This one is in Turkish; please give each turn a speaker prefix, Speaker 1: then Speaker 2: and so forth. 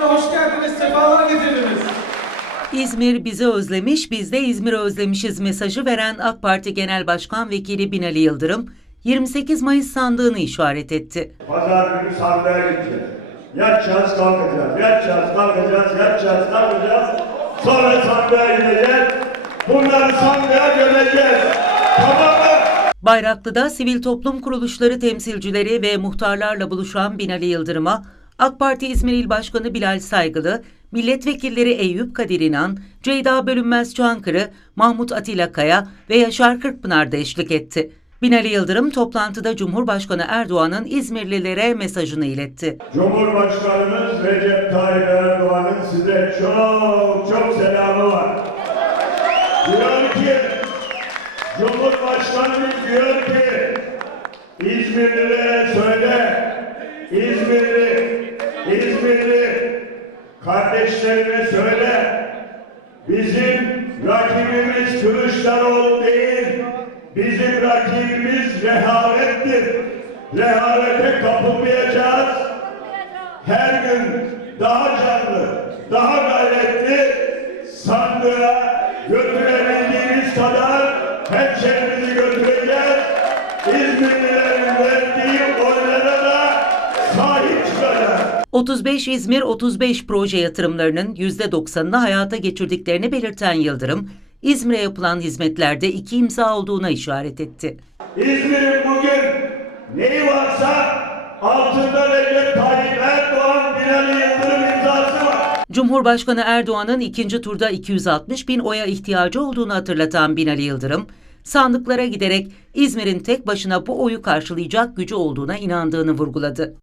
Speaker 1: Hoş geldiniz, sefalar getirdiniz.
Speaker 2: İzmir bizi özlemiş, biz de İzmir'i özlemişiz mesajı veren AK Parti Genel Başkan Vekili Binali Yıldırım, 28 Mayıs sandığını işaret etti.
Speaker 3: Pazar günü sandığa gideceğiz. Yatacağız, kalkacağız. Yatacağız, kalkacağız. Yatacağız, kalkacağız. Sonra sandığa gideceğiz. Bunları sandığa gömeceğiz. Tamam mı?
Speaker 2: Bayraklı'da sivil toplum kuruluşları temsilcileri ve muhtarlarla buluşan Binali Yıldırım'a, AK Parti İzmir İl Başkanı Bilal Saygılı, milletvekilleri Eyüp Kadir İnan, Ceyda Bölünmez Çankırı, Mahmut Atilla Kaya ve Yaşar Kırkpınar da eşlik etti. Binali Yıldırım toplantıda Cumhurbaşkanı Erdoğan'ın İzmirlilere mesajını iletti.
Speaker 3: Cumhurbaşkanımız Recep Tayyip Erdoğan'ın size çok çok selamı var. Diyor ki, Cumhurbaşkanımız diyor ki, İzmirlilere söyle, İzmirli kardeşlerine söyle, bizim rakibimiz Kılıçdaroğlu değil, bizim rakibimiz rehavettir. Rehavete kapılmayacağız. Her gün daha canlı, daha gayretli sandığa götürebildiğimiz kadar hemşehrimizi götüreceğiz. İzmirlilerin verdiği oylara da sahip çıkacağız.
Speaker 2: 35 İzmir 35 proje yatırımlarının %90'ını hayata geçirdiklerini belirten Yıldırım, İzmir'e yapılan hizmetlerde iki imza olduğuna işaret etti.
Speaker 3: İzmir'in bugün neyi varsa altında Recep Tayyip Erdoğan, Binali Yıldırım imzası var.
Speaker 2: Cumhurbaşkanı Erdoğan'ın ikinci turda 260 bin oya ihtiyacı olduğunu hatırlatan Binali Yıldırım, sandıklara giderek İzmir'in tek başına bu oyu karşılayacak gücü olduğuna inandığını vurguladı.